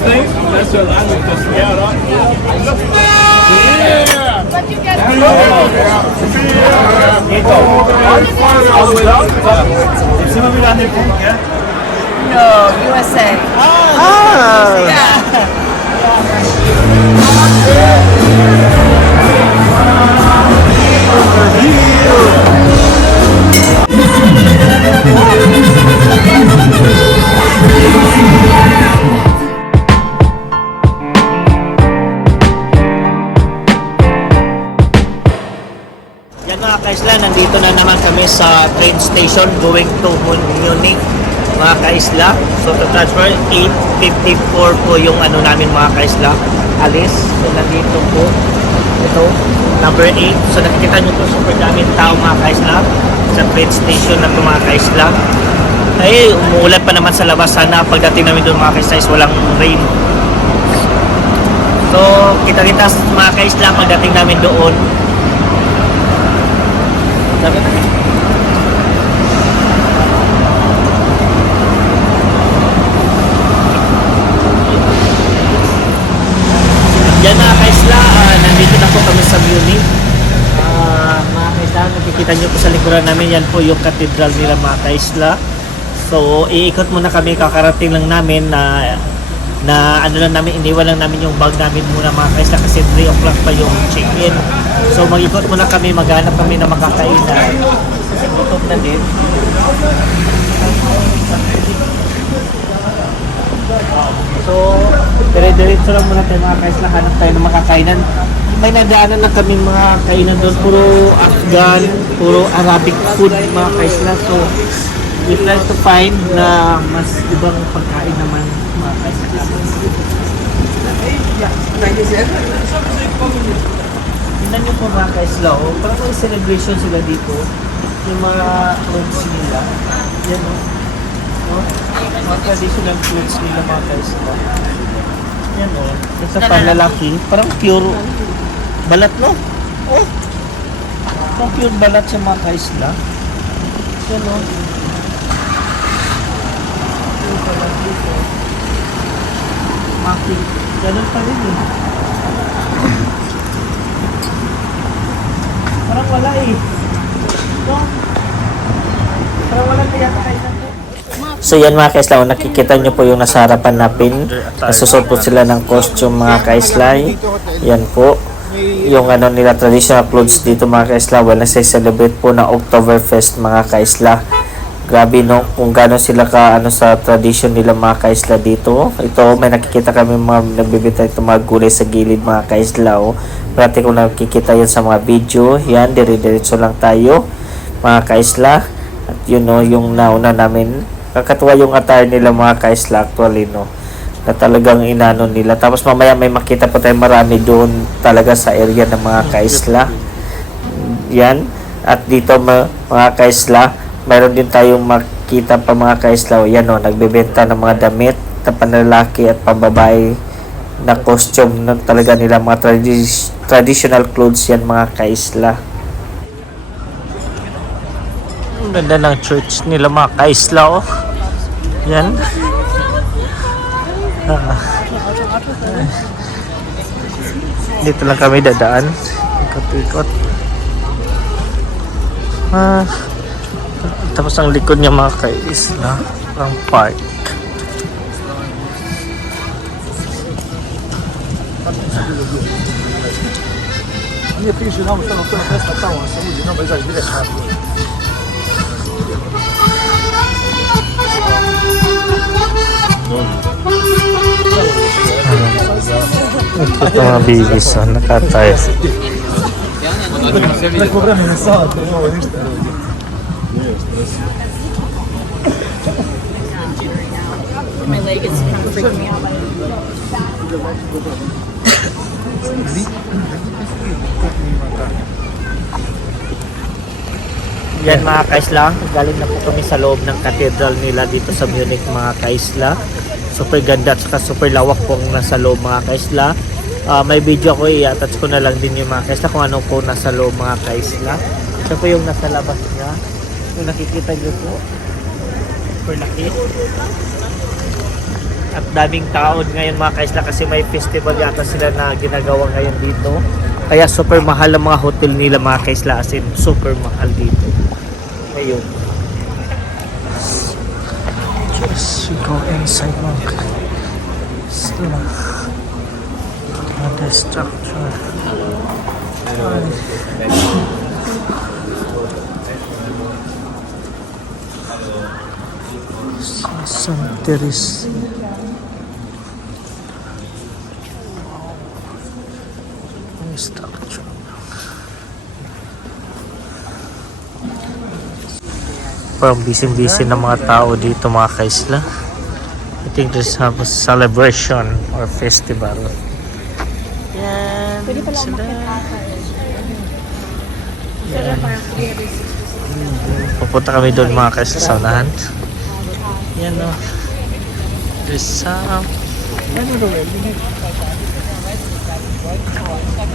thing. That's your language just scared up. All the way down. Siamo a Milano in Puglia? No, USA. Yeah. Yan mga kaisla, nandito na naman kami sa train station going to Munich mga kaisla. So to transfer 8:54 po yung ano namin mga kaisla, alis. So nandito po ito, number 8. So nakikita nyo po super daming tao mga kaisla sa train station na ito mga kaisla. Ay, umuulan pa naman sa labas. Sana pagdating namin doon mga kaisla is walang rain. So kita-kita mga kaisla pagdating namin doon. Sabi na. Yan mga kaisla, nandito na po kami sa Munich. Mga kaisla, nakikita nyo po sa likuran namin, yan po yung cathedral nila mga kaisla. So iikot muna kami, kakarating lang namin na ano lang namin, iniwan lang namin yung bag namin muna mga kaisla kasi 3 o'clock pa yung check-in. So mag-ikot muna kami, maghanap kami na makakainan kasi gutom na din. So dire-diretso lang muna tayo mga kaisla, hanap tayo ng makakainan. May nadaanan na kami mga kainan doon, puro Afghan, puro Arabic food mga kaisla. So we try to find na mas ibang pagkain naman mga kaisla. Tingnan nyo po mga kaisla, oh. Parang may celebration sila dito. Yung mga clothes nila. Yan o. Oh. Mga traditional clothes nila mga kaisla. Yan o. Ito pa lalaki. Parang pure balat no? Oh. Parang pure balat siya mga kaisla. Yan o. Pure balat dito. Maki. Ganun pa rin eh. Parang wala eh. No? Parang wala kaya kainan po. So yan mga kaisla, nakikita nyo po yung nasa harapan natin. Nasusuot po sila ng costume mga kaisla. Yan po. Yung ano nila, traditional clothes dito mga kaisla. Well, nasa-celebrate po na Oktoberfest mga kaisla. Grabe no, kung gaano sila ka ano sa tradition nila mga kaisla dito. Ito, may nakikita kami mga nagbibita ito mga gulay sa gilid mga kaisla. Oh. Parati kung nakikita yan sa mga video, yan, dire-diretso lang tayo mga kaisla. At yun no, yung nauna namin, kakatuwa yung attire nila mga kaisla actually no, na talagang inano nila. Tapos mamaya may makita pa tayo marami doon talaga sa area ng mga kaisla. Yan, at dito mga kaisla, mayroon din tayong makita pa mga kaisla. Yan o, nagbebenta ng mga damit na panlalaki at pambabae na costume na talaga nila, mga traditional clothes yan mga kaisla. Ang ganda ng church nila mga kaisla oh. Yan. Dito lang kami dadaan. Ikot-ikot. Tapos ang likod niya mga kaisla, ang park. Ito mga bibis, nakatay. My leg is kind of freaking me out. Yan mga kaisla, galing na po kami sa loob ng cathedral nila dito sa Munich mga kaisla. Super ganda at saka super lawak po ang nasa loob mga kaisla. May video ko, i-attach ko na lang din yung mga kaisla kung ano po nasa loob mga kaisla. Ito po yung nasa labas niya. Yung nakikita nyo po, super laki. At daming tao ngayon mga kaisla kasi may festival yata sila na ginagawa ngayon dito. Kaya super mahal ang mga hotel nila mga kaisla, as in super mahal dito. Ngayon. Just go inside mga kaisla. The structure. Santeris. Structure. Parang busy-busy ng mga tao dito mga kaisla. I think there's a celebration or festival. Yan. Pwede pala Sila. Pupunta kami doon mga kaisla sa unahan. Yan o. There's some...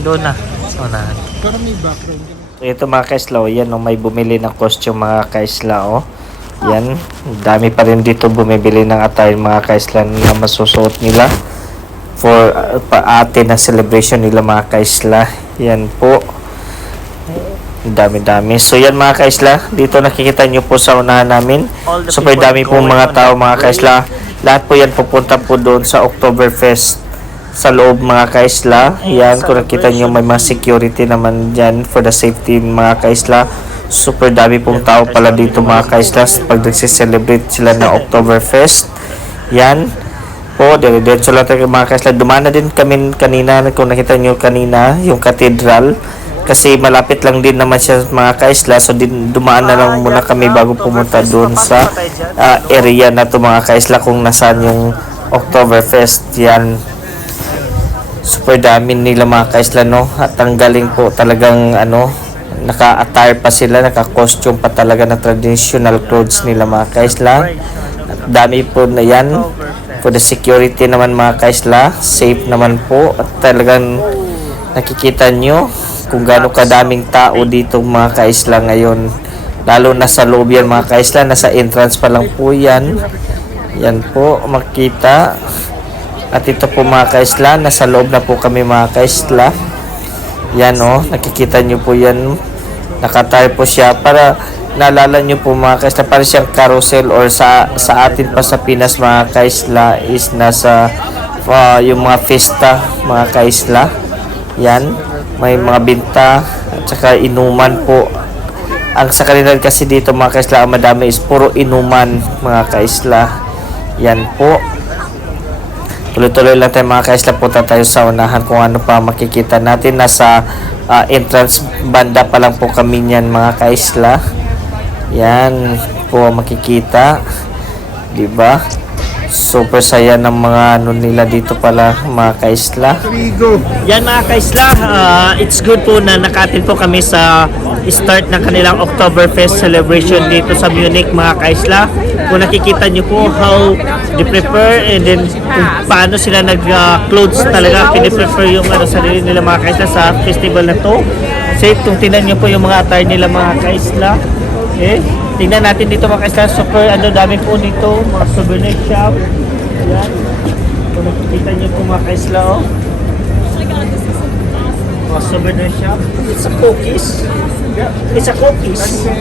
Doon na, sa unahan. Ito mga kaisla, yan o, may bumili ng costume mga kaisla o. Yan, dami pa rin dito bumibili ng attire mga kaisla na masusuot nila for paate na celebration nila mga kaisla. Yan po. Dami-dami. So yan mga kaisla, dito nakikita nyo po sa unahan namin. Super dami pong mga tao mga kaisla. Lahat po yan pupunta po doon sa Oktoberfest sa loob mga kaisla. Yan, kung nakita nyo may mga security naman dyan for the safety mga kaisla. Super dami pong tao pala dito mga kaisla pag nagsiselebrate sila ng Oktoberfest. Yan po, diretso lang tayo mga kaisla. Dumana din kami kanina, kung nakita nyo kanina, yung cathedral. Kasi malapit lang din naman siya mga kaisla. So dumaan na lang muna kami bago pumunta doon sa area na to mga kaisla kung nasaan yung Oktoberfest. Yan. Super dami nila mga kaisla no. At ang galing po talagang ano, naka-attire pa sila, naka-costume pa talaga na traditional clothes nila mga kaisla. At dami po na yan. For the security naman mga kaisla, safe naman po. At talagang nakikita nyo kung gaano kadaming tao dito mga kaisla ngayon. Lalo na sa loob yan mga kaisla, nasa entrance pa lang po yan. Yan po, makita. At ito po mga kaisla, nasa loob na po kami mga kaisla. Yan o, nakikita nyo po yan. Nakatire po siya para naalala nyo po mga kaisla, para siyang carousel or sa atin pa sa Pinas mga kaisla is nasa yung mga festa mga kaisla. Yan, may mga binta at saka inuman po. Ang sa kanila kasi dito mga kaisla, ang madami is puro inuman mga kaisla. Yan po. Tuloy-tuloy lang tayo mga kaisla, punta tayo sa unahan kung ano pa makikita natin. Nasa entrance banda pa lang po kami niyan mga kaisla. Yan po makikita, diba? Super saya ng mga ano nila dito pala mga kaisla. Yan mga kaisla, it's good po na nakatin po kami sa start ng kanilang Oktoberfest celebration dito sa Munich mga kaisla. Kung nakikita nyo po how they prepare and then kung paano sila nag-clothes talaga, piniprefer yung sarili nila mga kaisla sa festival na to. Safe, kung tingnan nyo po yung mga attire nila mga kaisla. Tingnan natin dito mga kaisla, super dami po dito, mga souvenir shop. Yan. Kung nakikita nyo po mga kaisla, oh. Mga souvenir shop. It's a cookies. It's a cookies. I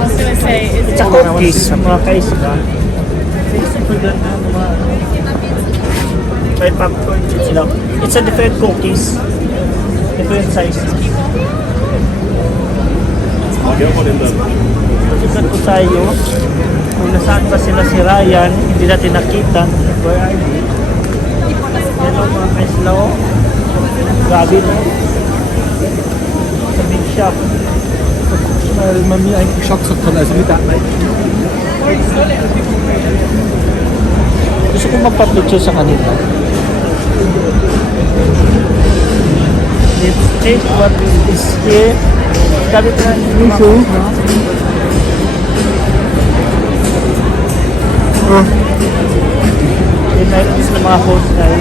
was gonna say, is It's a cookies, mga kaisla. Super ganda, mga may popcorn chips lang. It's a different cookies. Different size. Pasikat po tayo. Kung nasaan pa sila si Ryan, hindi natin nakita. Where are you? Yan o mga kaisla o. Grabe no. Sa big shop. Mami, eigentlich Schocksucht von, also mit der Gusto ko magpa-picture sa kanila. Let's check what is here. Dami pa rin issue. Ito sa mga host tayo.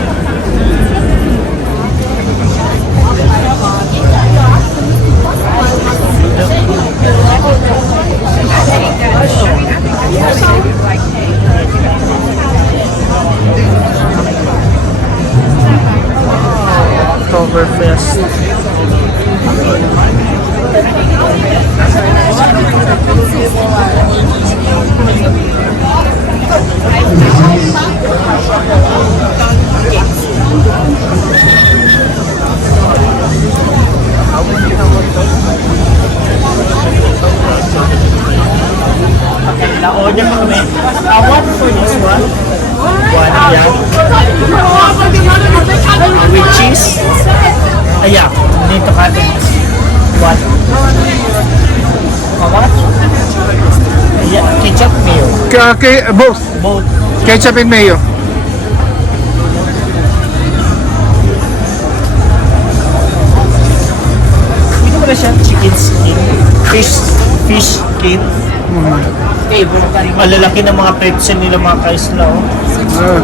Oktoberfest. Na-order pa kami. What for this one? One, yeah. With cheese? Yeah. Dito ka din. What? What? Yeah, ketchup, mayo. Both. Both. Ketchup and mayo. Hindi mo na siya chicken skin. Fish skin. Malalaki ng mga pretzel nila mga kaisla. Oh.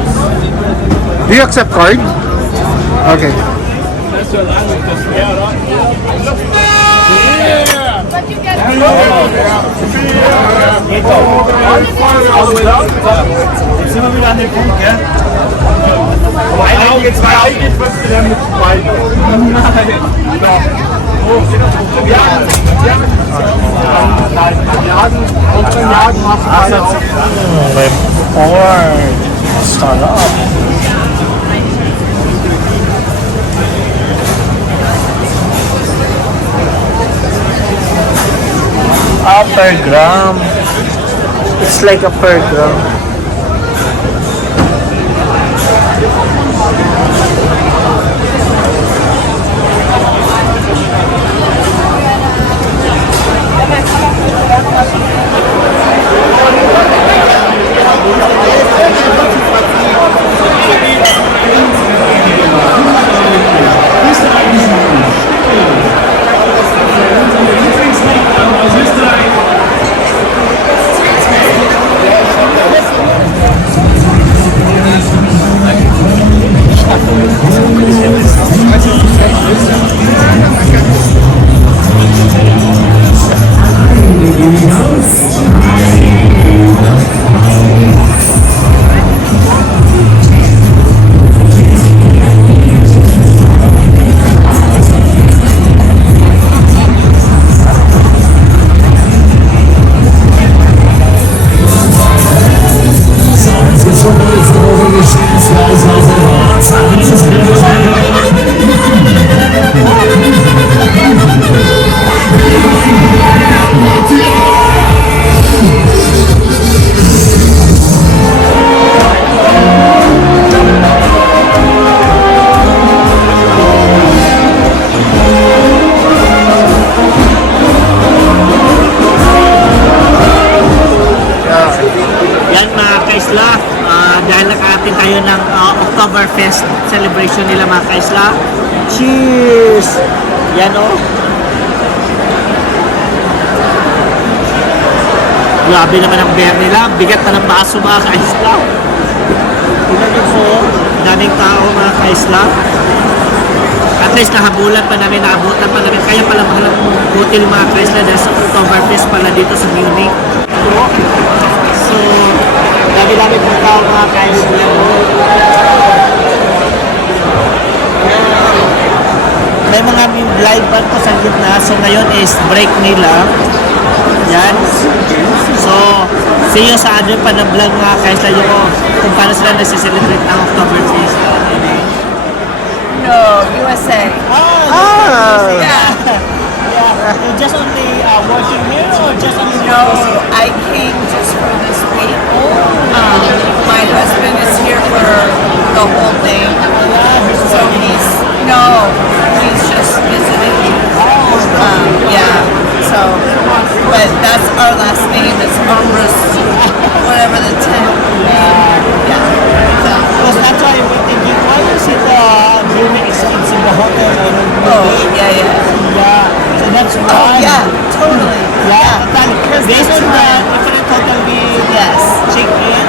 Do you accept card? Okay. Ito. Sind wir wieder an den Punkt, ja? Jetzt war ich jetzt was wieder mit zwei. May pork. Sarap. Per gram. It's like a per gram. Dahil nakarating tayo ng Oktoberfest celebration nila mga kaisla. Cheers! Yan o. Grabe naman ang beer nila. Bigat na ng baso mga kaisla. Tignan nyo po, daming tao mga kaisla. At least nahabulan pa namin, naabutan pa namin. Kaya pala mahal ang hotel mga kaisla dahil sa Oktoberfest pala dito sa Munich. So, dami-dami pong tao mga kaisla. May mga live band po sa gitna. So ngayon is break nila. Yan. So, see you sa other pa na vlog mga kaisla nyo ko kung paano sila nasi-celebrate ng Oktoberfest. No, USA. Yeah. You're just only working here or just only No, I came just for this week. My husband is here for the whole thing. So he's just visiting. Yeah. So, but that's our last name. It's Armbrust, whatever the 10th. Yeah. Because that's why we're thinking, why is it Munich is in the hotel? Oh, yeah. Yeah. So that's why. Oh, yeah, totally. Yeah. Based on the different hotel we Yes. check in,